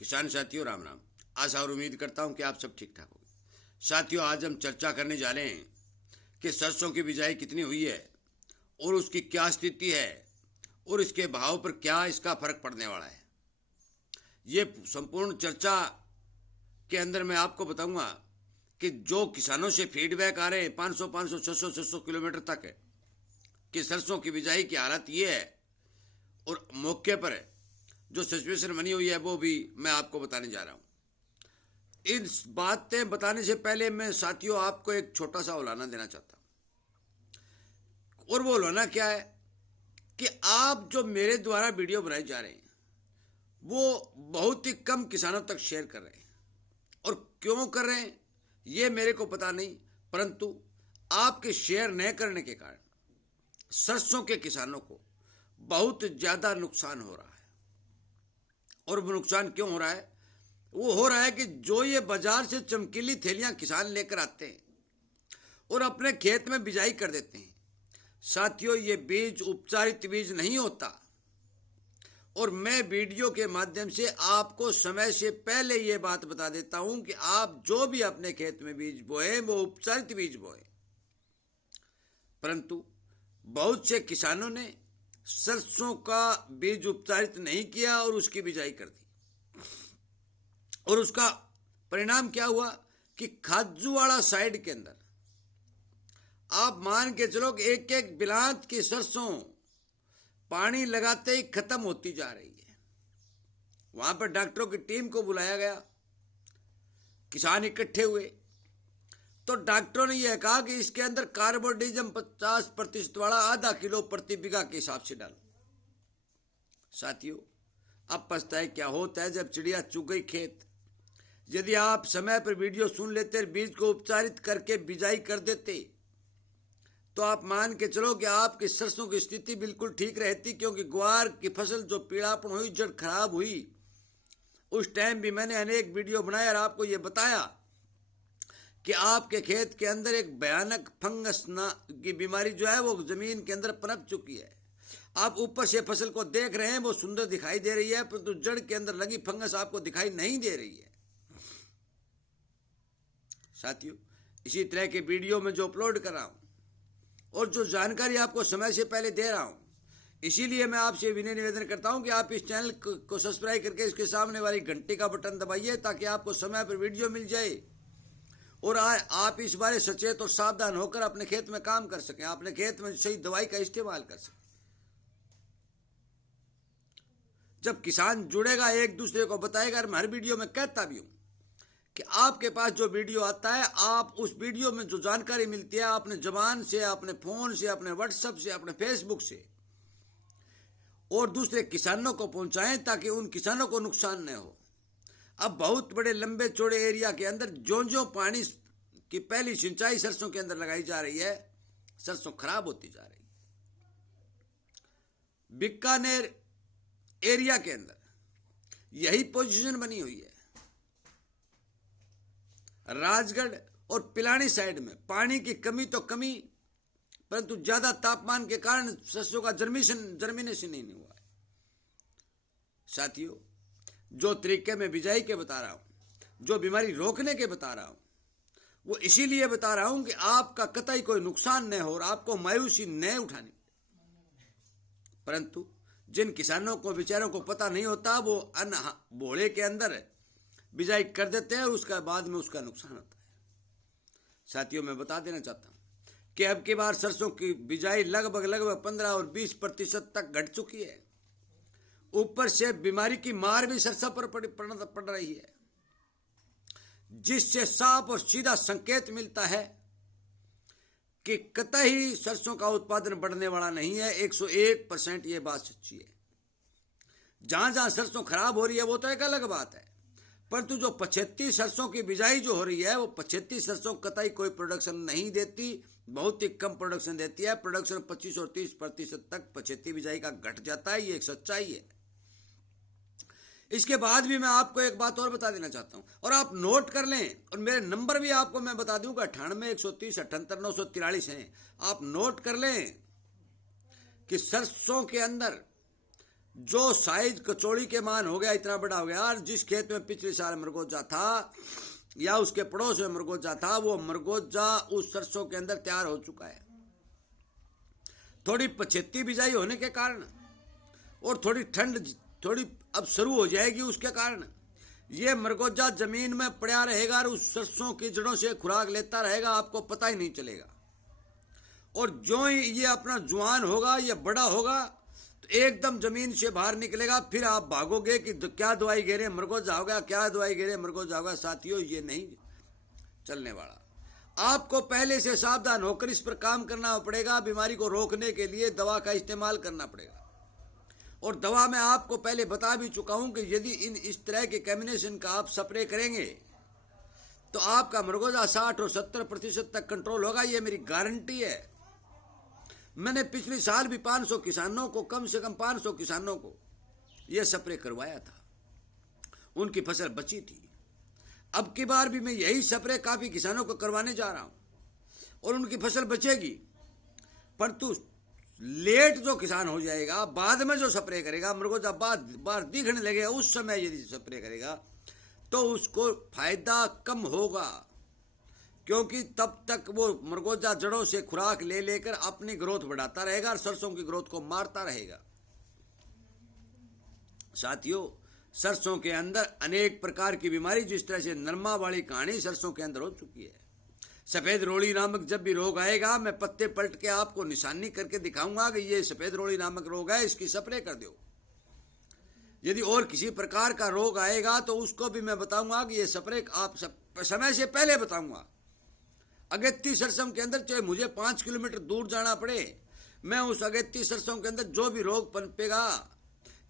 किसान साथियों राम राम। आशा और उम्मीद करता हूं कि आप सब ठीक ठाक होंगे। साथियों, आज हम चर्चा करने जा रहे हैं कि सरसों की बिजाई कितनी हुई है और उसकी क्या स्थिति है और इसके भाव पर क्या इसका फर्क पड़ने वाला है। ये संपूर्ण चर्चा के अंदर मैं आपको बताऊंगा कि जो किसानों से फीडबैक आ रहे हैं 500 500 600 600 किलोमीटर तक है कि सरसों की बिजाई की हालत ये है, और मौके पर जो सिचुएशन बनी हुई है वो भी मैं आपको बताने जा रहा हूं। इन बातें बताने से पहले मैं साथियों आपको एक छोटा सा उलाना देना चाहता हूं, और वो उलाना क्या है कि आप जो मेरे द्वारा वीडियो बनाए जा रहे हैं वो बहुत ही कम किसानों तक शेयर कर रहे हैं, और क्यों कर रहे हैं ये मेरे को पता नहीं, परंतु आपके शेयर न करने के कारण सरसों के किसानों को बहुत ज्यादा नुकसान हो रहा है। और वो नुकसान क्यों हो रहा है? वो हो रहा है कि जो ये बाजार से चमकीली थैलियां किसान लेकर आते हैं और अपने खेत में बिजाई कर देते हैं। साथियों, ये बीज उपचारित बीज नहीं होता, और मैं वीडियो के माध्यम से आपको समय से पहले ये बात बता देता हूं कि आप जो भी अपने खेत में बीज बोए वो उपचारित बीज बोए। परंतु बहुत से किसानों ने सरसों का बीज उपचारित नहीं किया और उसकी बिजाई कर दी, और उसका परिणाम क्या हुआ कि खाजूवाड़ा साइड के अंदर आप मान के चलो कि एक एक बिलात की सरसों पानी लगाते ही खत्म होती जा रही है। वहां पर डॉक्टरों की टीम को बुलाया गया, किसान इकट्ठे हुए, तो डॉक्टरों ने यह कहा कि इसके अंदर कार्बोडिजम 50% वाला आधा किलो प्रति बीघा के हिसाब से डालो। साथियों, अब पछताए क्या होता है जब चिड़िया चुग गई खेत। यदि आप समय पर वीडियो सुन लेते, बीज को उपचारित करके बिजाई कर देते, तो आप मान के चलो कि आपकी सरसों की स्थिति बिल्कुल ठीक रहती, क्योंकि ग्वार की फसल जो पीड़ापन हुई, जड़ खराब हुई, उस टाइम भी मैंने अनेक वीडियो बनाए और आपको यह बताया कि आपके खेत के अंदर एक भयानक फंगस की बीमारी जो है वो जमीन के अंदर पनप चुकी है। आप ऊपर से फसल को देख रहे हैं, वो सुंदर दिखाई दे रही है, परंतु जड़ के अंदर लगी फंगस आपको दिखाई नहीं दे रही है। साथियों, इसी तरह के वीडियो में जो अपलोड कर रहा हूं और जो जानकारी आपको समय से पहले दे रहा हूं, इसीलिए मैं आपसे विनय निवेदन करता हूं कि आप इस चैनल को सब्सक्राइब करके इसके सामने वाली घंटी का बटन दबाइए, ताकि आपको समय पर वीडियो मिल जाए और आप इस बारे सचेत और सावधान होकर अपने खेत में काम कर सकें, अपने खेत में सही दवाई का इस्तेमाल कर सकें। जब किसान जुड़ेगा, एक दूसरे को बताएगा, मैं हर वीडियो में कहता भी हूं कि आपके पास जो वीडियो आता है, आप उस वीडियो में जो जानकारी मिलती है अपने जबान से, अपने फोन से, अपने व्हाट्सएप से, अपने फेसबुक से और दूसरे किसानों को पहुंचाएं, ताकि उन किसानों को नुकसान न हो। अब बहुत बड़े लंबे चौड़े एरिया के अंदर जो पानी की पहली सिंचाई सरसों के अंदर लगाई जा रही है, सरसों खराब होती जा रही है। बीकानेर एरिया के अंदर यही पोजीशन बनी हुई है। राजगढ़ और पिलानी साइड में पानी की कमी तो कमी, परंतु ज्यादा तापमान के कारण सरसों का जर्मिनेशन नहीं हुआ है। साथियों, जो तरीके में बिजाई के बता रहा हूं, जो बीमारी रोकने के बता रहा हूं, वो इसीलिए बता रहा हूं कि आपका कतई कोई नुकसान न हो और आपको मायूसी न उठानी। परंतु जिन किसानों को बेचारों को पता नहीं होता, वो भोले के अंदर बिजाई कर देते हैं और उसका बाद में उसका नुकसान होता है। साथियों, मैं बता देना चाहता हूं कि अब की बार सरसों की बिजाई लगभग 15 और 20% तक घट चुकी है। ऊपर से बीमारी की मार भी सरसों पर पड़ रही है, जिससे साफ और सीधा संकेत मिलता है कि कतई सरसों का उत्पादन बढ़ने वाला नहीं है। 101% ये बात सच्ची है। जहां जहां सरसों खराब हो रही है वो तो एक अलग बात है, परंतु जो 75 सरसों की बिजाई जो हो रही है, वो 75 सरसों कतई कोई प्रोडक्शन नहीं देती, बहुत ही कम प्रोडक्शन देती है। प्रोडक्शन 25 और 30% तक 75 बिजाई का घट जाता है, ये एक सच्चाई है। इसके बाद भी मैं आपको एक बात और बता देना चाहता हूं, और आप नोट कर लें, और मेरे नंबर भी आपको मैं बता दूंगा, 98 130 78 943 हैं। आप नोट कर लें कि सरसों के अंदर जो साइज कचौड़ी के मान हो गया, इतना बड़ा हो गया। और जिस खेत में पिछले साल मरगोजा था या उसके पड़ोस में मरगोजा था, वो मरगोजा उस सरसों के अंदर तैयार हो चुका है। थोड़ी पछेती बिजाई होने के कारण और थोड़ी ठंड थोड़ी अब शुरू हो जाएगी, उसके कारण ये मरगोजा जमीन में पड़ा रहेगा और उस सरसों की जड़ों से खुराक लेता रहेगा, आपको पता ही नहीं चलेगा। और जो ही ये अपना जुआन होगा, ये बड़ा होगा, तो एकदम जमीन से बाहर निकलेगा। फिर आप भागोगे कि क्या दवाई घेरे मरगोजा होगा, क्या दवाई घेरे मरगोजा होगा। साथियों, ये नहीं चलने वाला। आपको पहले से सावधान होकर इस पर काम करना पड़ेगा। बीमारी को रोकने के लिए दवा का इस्तेमाल करना पड़ेगा। और दवा में आपको पहले बता भी चुका हूं कि यदि इस तरह के कॉम्बिनेशन का आप स्प्रे करेंगे तो आपका मरगोजा 60 और 70% तक कंट्रोल होगा। ये मेरी गारंटी है। मैंने पिछले साल भी 500 किसानों को, कम से कम 500 किसानों को यह स्प्रे करवाया था, उनकी फसल बची थी। अब की बार भी मैं यही स्प्रे काफी किसानों को करवाने जा रहा हूं और उनकी फसल बचेगी। परंतु लेट जो किसान हो जाएगा, बाद में जो स्प्रे करेगा, मरगोजा बार दिखने लगेगा, उस समय यदि स्प्रे करेगा तो उसको फायदा कम होगा, क्योंकि तब तक वो मरगोजा जड़ों से खुराक ले लेकर अपनी ग्रोथ बढ़ाता रहेगा और सरसों की ग्रोथ को मारता रहेगा। साथियों, सरसों के अंदर अनेक प्रकार की बीमारी, जिस तरह से नरमा वाली कहानी सरसों के अंदर हो चुकी है। सफेद रोड़ी नामक जब भी रोग आएगा, मैं पत्ते पलट के आपको निशानी करके दिखाऊंगा कि ये सफेद रोड़ी नामक रोग है, इसकी स्प्रे कर दो। यदि और किसी प्रकार का रोग आएगा तो उसको भी मैं बताऊंगा कि ये स्प्रे आप समय से पहले बताऊंगा। अगेती सरसों के अंदर चाहे मुझे 5 किलोमीटर दूर जाना पड़े, मैं उस अगेती सरसों के अंदर जो भी रोग पनपेगा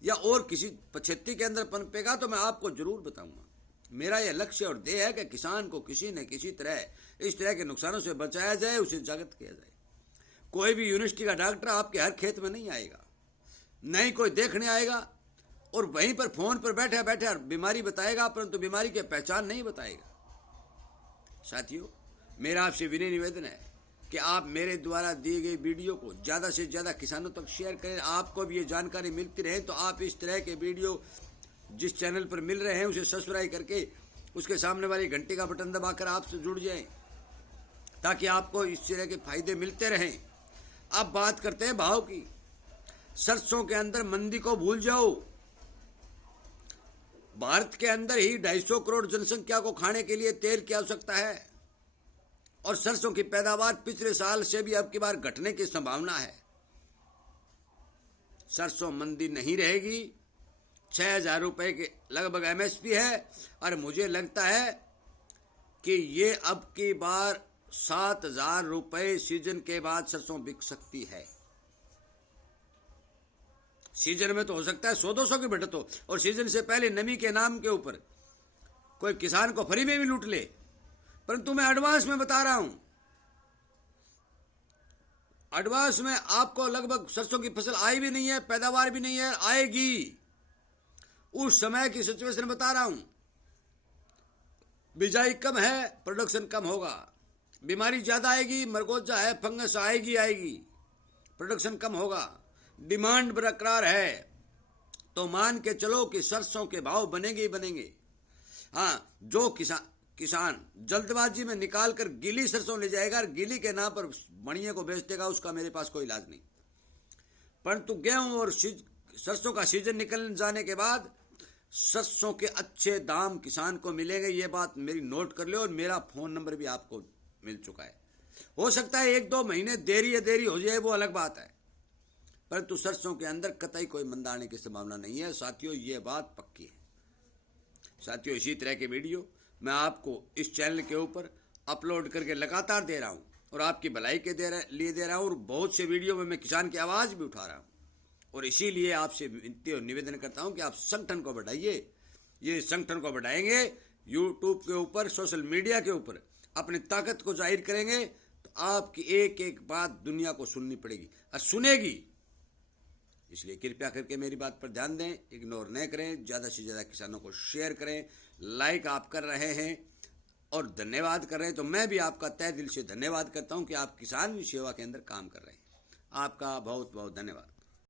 या और किसी पछेती के अंदर पनपेगा तो मैं आपको जरूर बताऊंगा। मेरा यह लक्ष्य और ध्येय है कि किसान को किसी न किसी तरह इस तरह के नुकसानों से बचाया जाए, उसे जागृत किया जाए। कोई भी यूनिवर्सिटी का डॉक्टर आपके हर खेत में नहीं आएगा, नहीं कोई देखने आएगा और वहीं पर फोन पर बैठे बैठे बीमारी बताएगा, परंतु बीमारी की पहचान नहीं बताएगा। साथियों, मेरा आपसे विनय निवेदन है कि आप मेरे द्वारा दिए गए वीडियो को ज़्यादा से ज़्यादा किसानों तक शेयर करें। आपको भी ये जानकारी मिलती रहे तो आप इस तरह के वीडियो जिस चैनल पर मिल रहे हैं उसे सब्सक्राइब करके उसके सामने वाली घंटी का बटन दबाकर आपसे जुड़ जाएं, ताकि आपको इस तरह के फायदे मिलते रहें। अब बात करते हैं भाव की। सरसों के अंदर मंदी को भूल जाओ। भारत के अंदर ही 250 करोड़ जनसंख्या को खाने के लिए तेल की आवश्यकता है और सरसों की पैदावार पिछले साल से भी अब की बार घटने की संभावना है। सरसों मंदी नहीं रहेगी। 6,000 रुपए के लगभग एमएसपी है और मुझे लगता है कि ये अब की बार 7,000 रुपए सीजन के बाद सरसों बिक सकती है। सीजन में तो हो सकता है 100-200 की बढ़त हो और सीजन से पहले नमी के नाम के ऊपर कोई किसान को फ्री में भी लूट ले, परंतु मैं एडवांस में बता रहा हूं। एडवांस में आपको लगभग सरसों की फसल आई भी नहीं है, पैदावार भी नहीं है, आएगी। उस समय की सिचुएशन बता रहा हूं। बिजाई कम है, प्रोडक्शन कम होगा। बीमारी ज्यादा आएगी, मरगोजा है, फंगस आएगी, प्रोडक्शन कम होगा। डिमांड बरकरार है तो मान के चलो कि सरसों के भाव बनेंगे ही बनेंगे। हाँ, जो किसान जल्दबाजी में निकाल कर गीली सरसों ले जाएगा और गीली के नाम पर बढ़िया को बेच देगा, उसका मेरे पास कोई इलाज नहीं। परंतु गेहूं और सरसों का सीजन निकल जाने के बाद सरसों के अच्छे दाम किसान को मिलेंगे। ये बात मेरी नोट कर लो और मेरा फोन नंबर भी आपको मिल चुका है। हो सकता है 1-2 महीने देरी हो जाए, वो अलग बात है, परंतु सरसों के अंदर कतई कोई मंदा आने की संभावना नहीं है। साथियों, ये बात पक्की है। साथियों, इसी तरह के वीडियो मैं आपको इस चैनल के ऊपर अपलोड करके लगातार दे रहा हूं और आपकी भलाई के लिए दे रहा हूं। और बहुत से वीडियो में मैं किसान की आवाज़ भी उठा रहा हूं और इसीलिए आपसे विनती और निवेदन करता हूं कि आप संगठन को बढ़ाइए। ये संगठन को बढ़ाएंगे, यूट्यूब के ऊपर, सोशल मीडिया के ऊपर अपनी ताकत को जाहिर करेंगे तो आपकी एक एक बात दुनिया को सुननी पड़ेगी और सुनेगी। इसलिए कृपया करके मेरी बात पर ध्यान दें, इग्नोर न करें, ज़्यादा से ज़्यादा किसानों को शेयर करें। लाइक आप कर रहे हैं और धन्यवाद कर रहे हैं तो मैं भी आपका तहे दिल से धन्यवाद करता हूं कि आप किसान सेवा के अंदर काम कर रहे हैं। आपका बहुत बहुत धन्यवाद।